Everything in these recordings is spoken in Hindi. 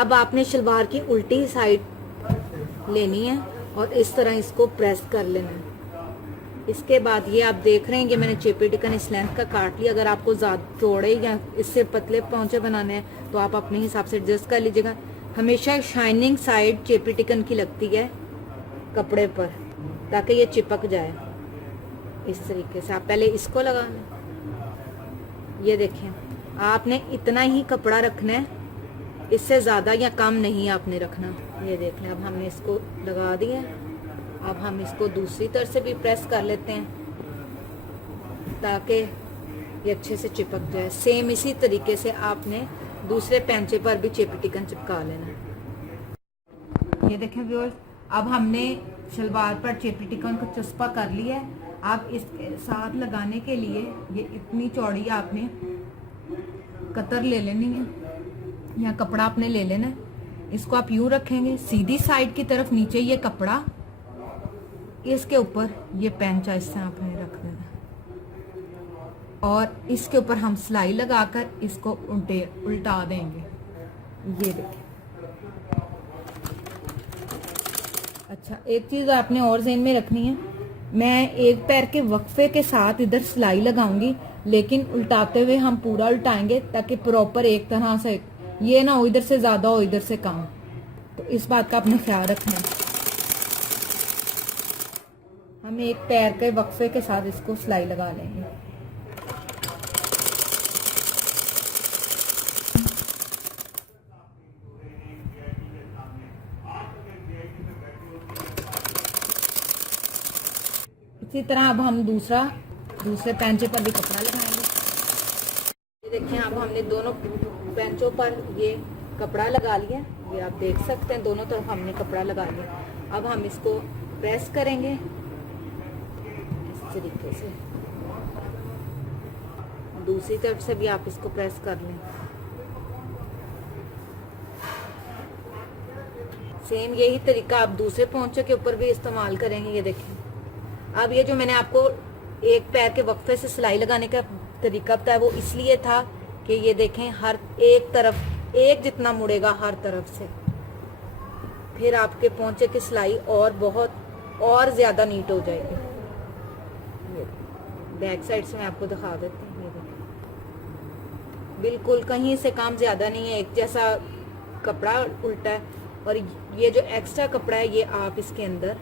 अब आपने शलवार की उल्टी साइड लेनी है और इस तरह इसको प्रेस कर लेना है। इसके बाद ये आप देख रहे हैं कि मैंने चेपी टिकन इस लेंथ का काट लिया। अगर आपको ज़्यादा चौड़े या इससे पतले पौंचे बनाने हैं तो आप अपने हिसाब से एडजस्ट कर लीजिएगा। हमेशा शाइनिंग साइड चेपी टिकन की लगती है कपड़े पर, ताकि ये चिपक जाए। इस तरीके से आप पहले इसको लगा लें। ये देखें, आपने इतना ही कपड़ा रखना है, इससे ज़्यादा या कम नहीं आपने रखना। ये देख लें, अब हमने इसको लगा दिया। अब हम इसको दूसरी तरफ से भी प्रेस कर लेते हैं ताकि ये अच्छे से चिपक जाए। सेम इसी तरीके से आपने दूसरे पैंचे पर भी चेपी टिकन चिपका लेना। ये देखें व्यूअर्स, अब हमने शलवार पर चेपी टिकन को चस्पा कर लिया है। अब इसके साथ लगाने के लिए ये इतनी चौड़ी आपने कतर ले लेनी है या कपड़ा आपने ले लेना है। इसको आप यूं रखेंगे सीधी साइड की तरफ, नीचे ये कपड़ा, इसके ऊपर ये पैंचा इस तरह आपने रख देना और इसके ऊपर हम सिलाई लगाकर इसको उल्टा देंगे। ये देखिए। अच्छा, एक चीज आपने और ज़हन में रखनी है, मैं एक पैर के वक्फे के साथ इधर सिलाई लगाऊंगी, लेकिन उल्टाते हुए हम पूरा उल्टाएंगे ताकि प्रॉपर एक तरह से ये ना हो इधर से ज्यादा हो इधर से कम। तो इस बात का अपना ख्याल रखना है। हम एक पैर के वक्फे के साथ इसको सिलाई लगा लेंगे। इसी तरह अब हम दूसरे पैंचे पर भी कपड़ा लगाएंगे। ये देखिए, अब हमने दोनों पैंचों पर ये कपड़ा लगा लिया। ये आप देख सकते हैं, दोनों तरफ हमने कपड़ा लगा लिया। अब हम इसको प्रेस करेंगे इस तरीके से। दूसरी तरफ से भी आप इसको प्रेस कर लें। सेम यही तरीका आप दूसरे पोंचे के ऊपर भी इस्तेमाल करेंगे। ये देखिए, अब ये जो मैंने आपको एक पैर के वक्फे से सिलाई लगाने का तरीका बताया वो इसलिए था कि ये देखें, हर एक तरफ एक जितना मुड़ेगा हर तरफ से, फिर आपके पोंचे की सिलाई और ज्यादा नीट हो जाएगी। बैक साइड से मैं आपको दिखा देती हूँ। ये देखिए, बिल्कुल कहीं से काम ज्यादा नहीं है, एक जैसा कपड़ा उल्टा है। और ये जो एक्स्ट्रा कपड़ा है ये आप इसके अंदर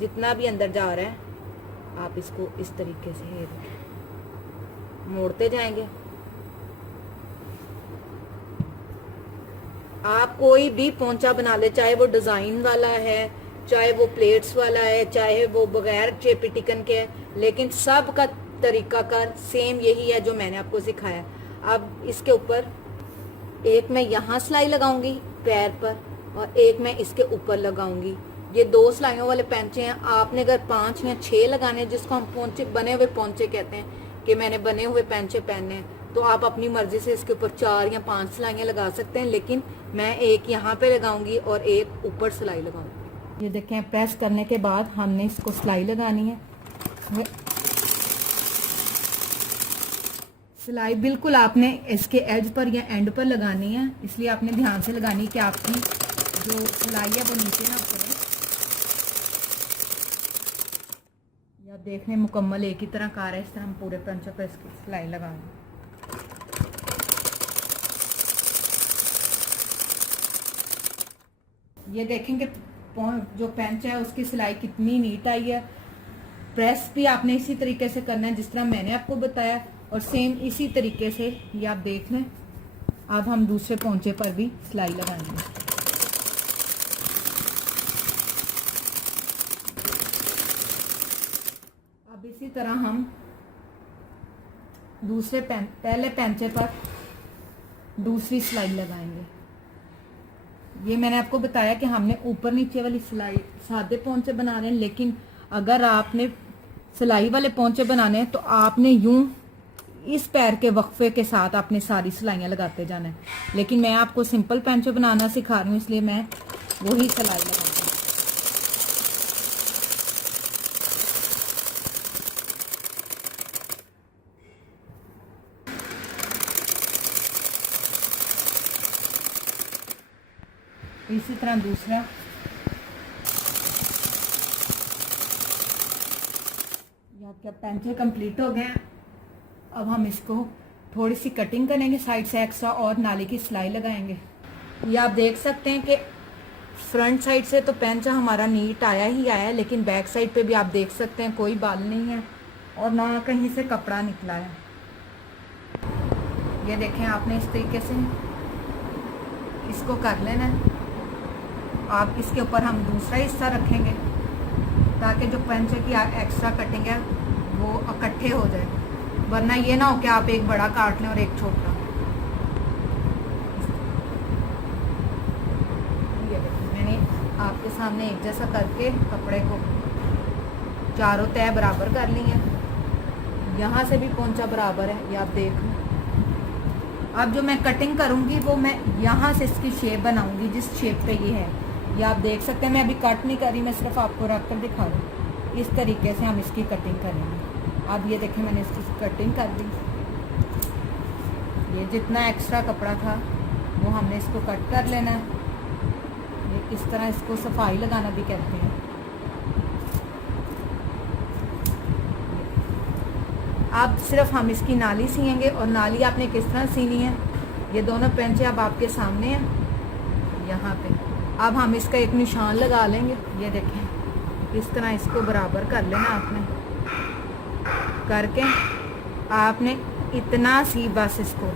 जितना भी अंदर जा रहा है आप इसको इस तरीके से मोड़ते जाएंगे। आप कोई भी पोंचा बना ले, चाहे वो डिजाइन वाला है, चाहे वो प्लेट्स वाला है, चाहे वो बगैर चेपी टिकन के है, लेकिन सब का तरीका कर सेम यही है जो मैंने आपको सिखाया। अब इसके ऊपर एक मैं यहाँ सिलाई लगाऊंगी पैर पर और एक मैं इसके ऊपर लगाऊंगी। ये दो सिलाइयों वाले पैंचे हैं। आपने अगर 5 या 6 लगाने, जिसको हम पोंचे बने हुए पोंचे कहते हैं कि मैंने बने हुए पैंचे पहने हैं, तो आप अपनी मर्जी से इसके ऊपर 4 या 5 सिलाइयाँ लगा सकते हैं। लेकिन मैं एक यहाँ पे लगाऊंगी और एक ऊपर सिलाई लगाऊंगी। ये देखें, प्रेस करने के बाद हमने इसको सिलाई लगानी है। सिलाई बिल्कुल आपने इसके एज पर या एंड पर लगानी है, इसलिए आपने ध्यान से लगानी है कि आपकी जो सिलाई है वो नीचे ना उतरे। या देखने मुकम्मल एक ही तरह कार है, इस तरह हम पूरे पंचे पर इसकी सिलाई लगाएंगे। ये देखेंगे जो पैंच है उसकी सिलाई कितनी नीट आई है। प्रेस भी आपने इसी तरीके से करना है जिस तरह मैंने आपको बताया, और सेम इसी तरीके से ये आप देख लें। अब हम दूसरे पोंचे पर भी सिलाई लगाएंगे। अब इसी तरह हम पहले पैंचे पर दूसरी सिलाई लगाएंगे। ये मैंने आपको बताया कि हमने ऊपर नीचे वाली सिलाई सादे पोंचे बना रहे हैं, लेकिन अगर आपने सिलाई वाले पोंचे बनाने हैं तो आपने यूं इस पैर के वक्फे के साथ आपने सारी सिलाइयां लगाते जाना है। लेकिन मैं आपको सिंपल पैंचे बनाना सिखा रही हूँ, इसलिए मैं वही सिलाई लगाती हूँ। इसी तरह दूसरा। ये आपके पेंचे कंप्लीट हो गए हैं। अब हम इसको थोड़ी सी कटिंग करेंगे साइड से एक्स्ट्रा और नाले की सिलाई लगाएंगे। ये आप देख सकते हैं कि फ्रंट साइड से तो पेंचा हमारा नीट आया ही आया है, लेकिन बैक साइड पे भी आप देख सकते हैं कोई बाल नहीं है और ना कहीं से कपड़ा निकला है। ये देखें आपने इस तरीके से इसको कर लेना है। आप इसके ऊपर हम दूसरा हिस्सा रखेंगे ताकि जो पेंचे की एक्स्ट्रा कटिंग है वो इकट्ठे हो जाए, वरना ये ना हो कि आप एक बड़ा काट लें और एक छोटा। ये देखिए मैंने आपके सामने एक जैसा करके कपड़े को चारों तय बराबर कर ली है। यहाँ से भी पोंचा बराबर है, ये आप देख लें। अब जो मैं कटिंग करूँगी वो मैं यहाँ से इसकी शेप बनाऊँगी जिस शेप पे ये है। ये आप देख सकते हैं मैं अभी कट नहीं कर रही, मैं सिर्फ आपको रख कर दिखा रही हूँ। इस तरीके से हम इसकी कटिंग करेंगे। अब ये देखें मैंने इसकी कटिंग कर दी। ये जितना एक्स्ट्रा कपड़ा था वो हमने इसको कट कर लेना है। ये इस तरह इसको सफाई लगाना भी कहते हैं। अब सिर्फ हम इसकी नाली सिएंगे और नाली आपने किस तरह सीनी है, ये दोनों पेंचे अब आपके सामने हैं यहाँ पे। अब हम इसका एक निशान लगा लेंगे। ये देखें इस तरह इसको बराबर कर लेना आपने, करके आपने इतना सी बस इसको,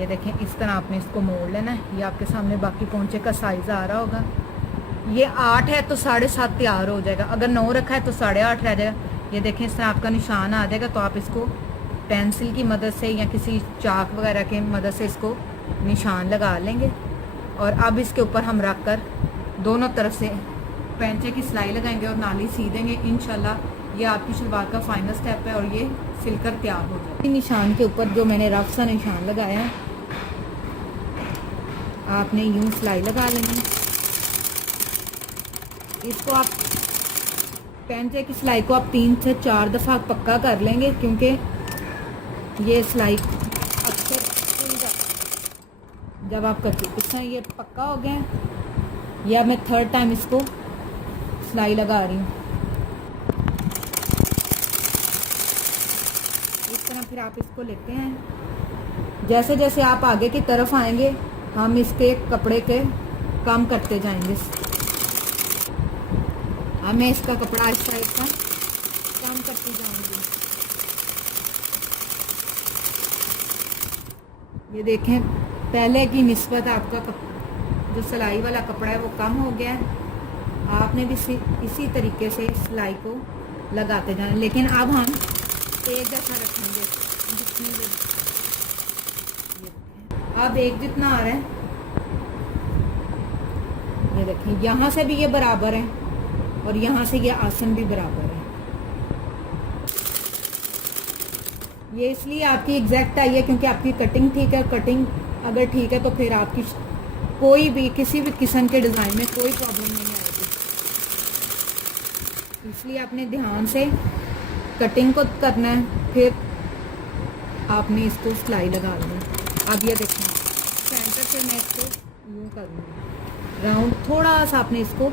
ये देखें इस तरह आपने इसको मोड़ लेना है। ये आपके सामने बाकी पोंचे का साइज़ आ रहा होगा। ये 8 है तो 7.5 तैयार हो जाएगा, अगर 9 रखा है तो 8.5 रह जाएगा। ये देखें इस तरह आपका निशान आ जाएगा, तो आप इसको पेंसिल की मदद से या किसी चाक वगैरह की मदद से इसको निशान लगा लेंगे। और अब इसके ऊपर हम रख कर दोनों तरफ से पेंचे की सिलाई लगाएंगे और नाली सी देंगे। इंशाल्लाह ये आपकी शलवार का फाइनल स्टेप है और ये सिलकर तैयार हो जाएगा। निशान के ऊपर जो मैंने रफ सा निशान लगाया है आपने यूं सिलाई लगा लेनी। इसको आप पेंचे की सिलाई को आप 3 से 4 दफ़ा पक्का कर लेंगे, क्योंकि ये सिलाई अक्सर खुल जाती है जब आप करते। इस तरह ये पक्का हो गया है। या मैं 3rd टाइम इसको सिलाई लगा रही हूँ। इस तरह फिर आप इसको लेते हैं। जैसे जैसे आप आगे की तरफ आएंगे हम इसके कपड़े के कम करते जाएंगे। अब मैं इसका कपड़ा आहिस्ता आहिस्ता कम करती जाऊंगी। ये देखें पहले की निस्बत आपका जो सिलाई वाला कपड़ा है वो कम हो गया है। आपने भी इसी तरीके से सिलाई को लगाते जाना, लेकिन अब हम एक जैसा रखेंगे। अब एक जितना आ रहा है, ये देखें यहाँ से भी ये बराबर है और यहाँ से ये आसन भी बराबर है। ये इसलिए आपकी एग्जैक्ट आई है क्योंकि आपकी कटिंग ठीक है। कटिंग अगर ठीक है तो फिर आपकी कोई भी किसी भी किस्म के डिज़ाइन में कोई प्रॉब्लम नहीं आएगी। इसलिए आपने ध्यान से कटिंग को करना है, फिर आपने इसको सिलाई लगा ली। अब ये देखना सेंटर से मैं इसको यूँ करूँगी राउंड, थोड़ा सा आपने इसको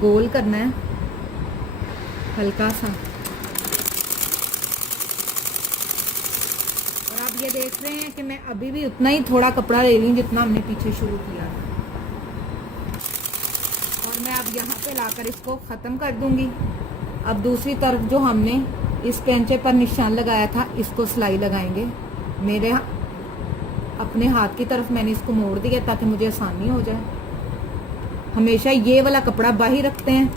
गोल करना है हल्का सा। और आप ये देख रहे हैं कि मैं अभी भी उतना ही थोड़ा कपड़ा ले रही हूँ जितना हमने पीछे शुरू किया था। और मैं अब यहाँ पे लाकर इसको ख़त्म कर दूँगी। अब दूसरी तरफ जो हमने इस पेंचे पर निशान लगाया था इसको सिलाई लगाएंगे। मेरे अपने हाथ की तरफ मैंने इसको मोड़ दिया ताकि मुझे आसानी हो जाए। हमेशा ये वाला कपड़ा बाहर रखते हैं,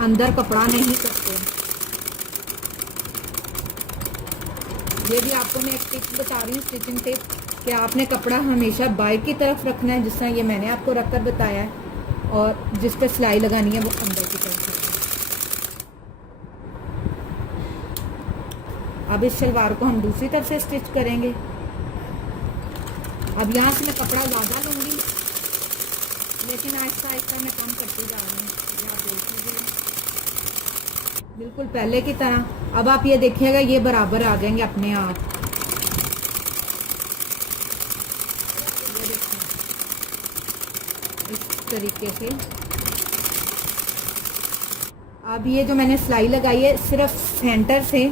अंदर कपड़ा नहीं करते। ये भी आपको मैं एक टिप बता रही हूँ स्टिचिंग टिप, कि आपने कपड़ा हमेशा बाहर की तरफ रखना है, जिस तरह ये मैंने आपको रखकर बताया है, और जिस पे सिलाई लगानी है वो अंदर की तरफ। अब इस शलवार को हम दूसरी तरफ से स्टिच करेंगे। अब यहाँ से मैं कपड़ा ज़्यादा लूँगी, लेकिन आहिस्ता आहिस्ता मैं कम करती जा रही हूँ। आप देख लीजिए बिल्कुल पहले की तरह। अब आप ये देखिएगा ये बराबर आ जाएंगे अपने आप। ये देखिए इस तरीके से। अब ये जो मैंने सिलाई लगाई है सिर्फ सेंटर से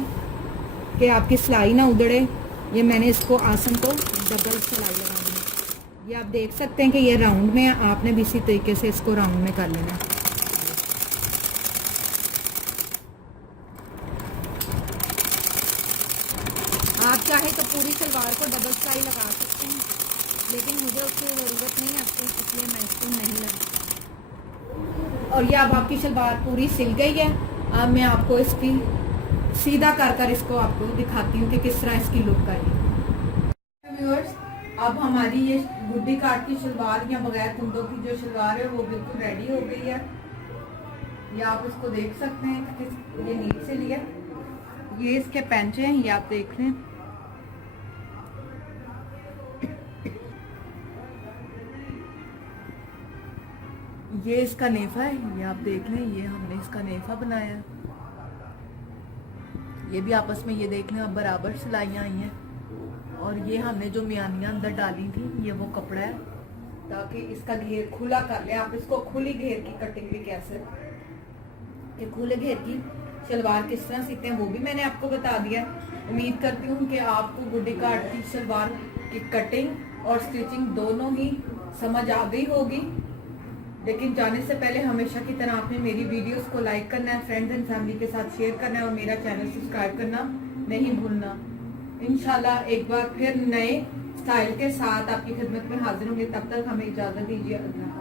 कि आपकी सिलाई ना उधड़े, ये मैंने इसको आसन को डबल सिलाई लगानी है। ये आप देख सकते हैं कि ये राउंड में है, आपने भी इसी तरीके से इसको राउंड में कर लेना है। आप चाहे तो पूरी सलवार को डबल सिलाई लगा सकते हैं, लेकिन मुझे उसकी ज़रूरत नहीं आती, इसलिए मैं इसको नहीं लगाती। और ये अब आपकी सलवार पूरी सिल गई है। अब मैं आपको इसकी सीधा कर इसको आपको दिखाती हूँ कि किस तरह इसकी लुक आएगी। व्यूअर्स, अब हमारी ये गुड्डी काट की सलवार या बगैर कुंदों की जो सलवार है वो बिल्कुल रेडी हो गई है। ये आप इसको देख सकते हैं कि ये नीचे से लिया, ये इसके पैंचे हैं, ये आप देख लें। ये इसका नेफा है, ये आप देख लें, ये हमने इसका नेफा बनाया है। ये भी आपस में ये देख लें अब बराबर सिलाइयाँ आई हैं। और ये हमने जो मियानियाँ अंदर डाली थी ये वो कपड़ा है, ताकि इसका घेर खुला कर लें। आप इसको खुली घेर की कटिंग भी कह सकते हैं। ये खुले घेर की सलवार किस तरह सीते हैं वो भी मैंने आपको बता दिया। उम्मीद करती हूँ कि आपको गुड्डी काट की सलवार की कटिंग और स्टिचिंग दोनों ही समझ आ गई होगी। लेकिन जाने से पहले हमेशा की तरह आपने मेरी वीडियोस को लाइक करना है, फ्रेंड्स एंड फैमिली के साथ शेयर करना है और मेरा चैनल सब्सक्राइब करना नहीं भूलना। इंशाल्लाह एक बार फिर नए स्टाइल के साथ आपकी खिदमत में हाजिर होंगे। तब तक हमें इजाज़त दीजिए। अल्लाह।